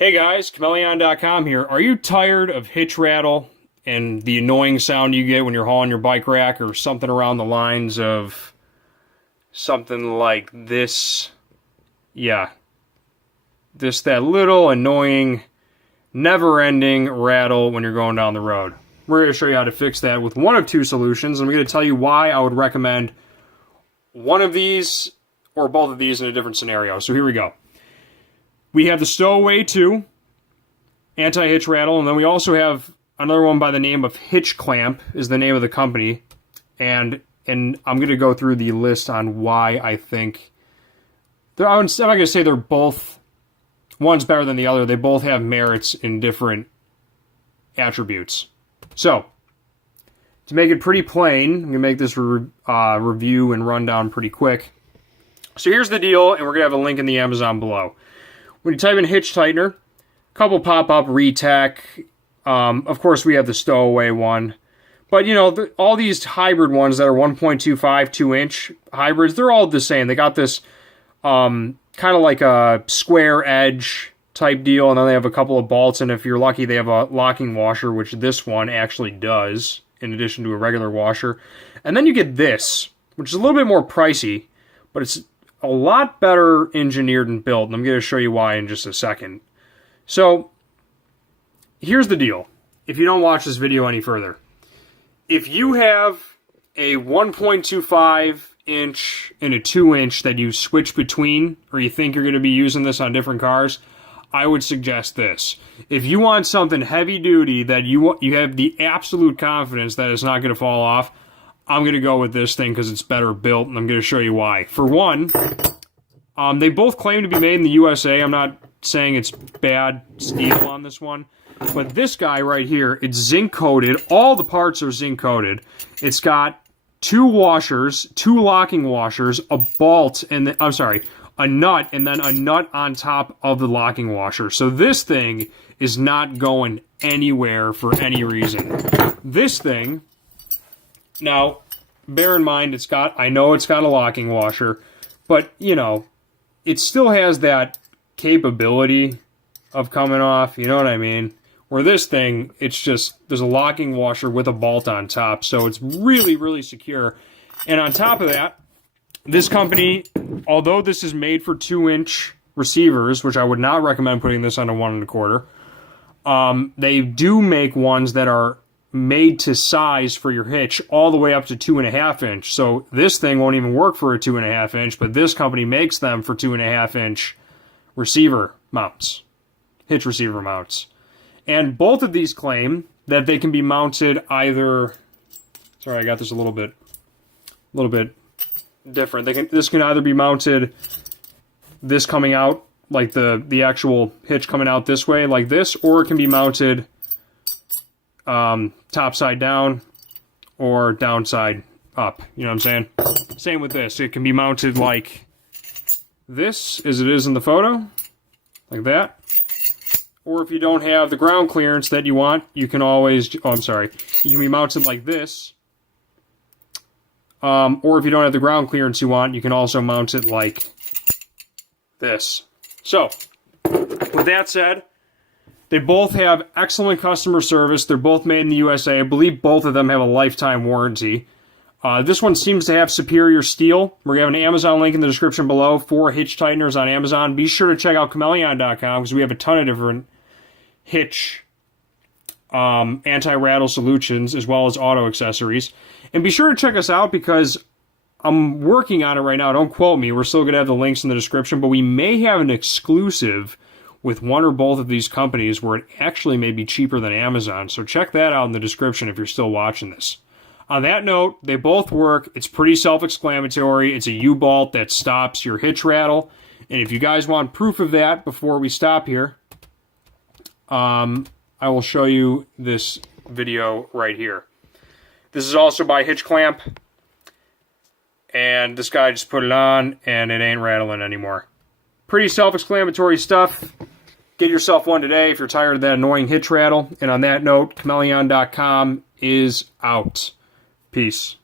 Hey guys, Chmelaeon.com here. Are you tired of hitch rattle and the annoying sound you get when you're hauling your bike rack, or something around the lines of something like this? Yeah. That little annoying, never-ending rattle when you're going down the road. We're going to show you how to fix that with one of two solutions. I'm going to tell you why I would recommend one of these or both of these in a different scenario. So here we go. We have the Stowaway 2, anti-hitch rattle, and then we also have another one by the name of Hitch Clamp, is the name of the company. And I'm going to go through the list on why I think... I'm not going to say they're both... One's better than the other. They both have merits in different attributes. So, to make it pretty plain, I'm going to make this review and rundown pretty quick. So here's the deal, and we're going to have a link in the Amazon below. When you type in hitch tightener, a couple pop up, ReTech. Of course, we have the Stowaway one. But, you know, all these hybrid ones that are 1.25, 2-inch hybrids, they're all the same. They got this kind of like a square edge type deal, and then they have a couple of bolts, and if you're lucky, they have a locking washer, which this one actually does, in addition to a regular washer. And then you get this, which is a little bit more pricey, but it's a lot better engineered and built, and I'm going to show you why in just a second. So, here's the deal. If you don't watch this video any further, if you have a 1.25-inch and a 2-inch that you switch between, or you think you're going to be using this on different cars, I would suggest this. If you want something heavy-duty that you have the absolute confidence that it's not going to fall off, I'm going to go with this thing because it's better built, and I'm going to show you why. For one, they both claim to be made in the USA. I'm not saying it's bad steel on this one. But this guy right here, it's zinc-coated. All the parts are zinc-coated. It's got two washers, two locking washers, a bolt, and a nut, and then a nut on top of the locking washer. So this thing is not going anywhere for any reason. This thing... Now, bear in mind, I know it's got a locking washer, but, you know, it still has that capability of coming off, you know what I mean? Where this thing, it's just, there's a locking washer with a bolt on top, so it's really, really secure. And on top of that, this company, although this is made for 2-inch receivers, which I would not recommend putting this on a 1 1/4, they do make ones that are made to size for your hitch all the way up to 2.5-inch. So this thing won't even work for a 2.5-inch, but this company makes them for 2.5-inch receiver mounts, hitch receiver mounts. And both of these claim that they can be mounted either... Sorry, I got this a little bit different. This can either be mounted, this coming out, like the actual hitch coming out this way, like this, or it can be mounted top side down or downside up. You know what I'm saying? Same with this. It can be mounted like this, as it is in the photo, like that. Or if you don't have the ground clearance that you want, you can always... Oh, I'm sorry. You can be mounted like this. Or if you don't have the ground clearance you want, you can also mount it like this. So, with that said, they both have excellent customer service. They're both made in the USA. I believe both of them have a lifetime warranty. This one seems to have superior steel. We're going to have an Amazon link in the description below for hitch tighteners on Amazon. Be sure to check out Chmelaeon.com because we have a ton of different hitch anti-rattle solutions as well as auto accessories. And be sure to check us out because I'm working on it right now. Don't quote me. We're still going to have the links in the description, but we may have an exclusive with one or both of these companies where it actually may be cheaper than Amazon. So check that out in the description if you're still watching this. On that note, they both work. It's pretty self-explanatory. It's a U-bolt that stops your hitch rattle. And if you guys want proof of that before we stop here, I will show you this video right here. This is also by Hitch Clamp. And this guy just put it on and it ain't rattling anymore. Pretty self-explanatory stuff. Get yourself one today if you're tired of that annoying hitch rattle. And on that note, Chmelaeon.com is out. Peace.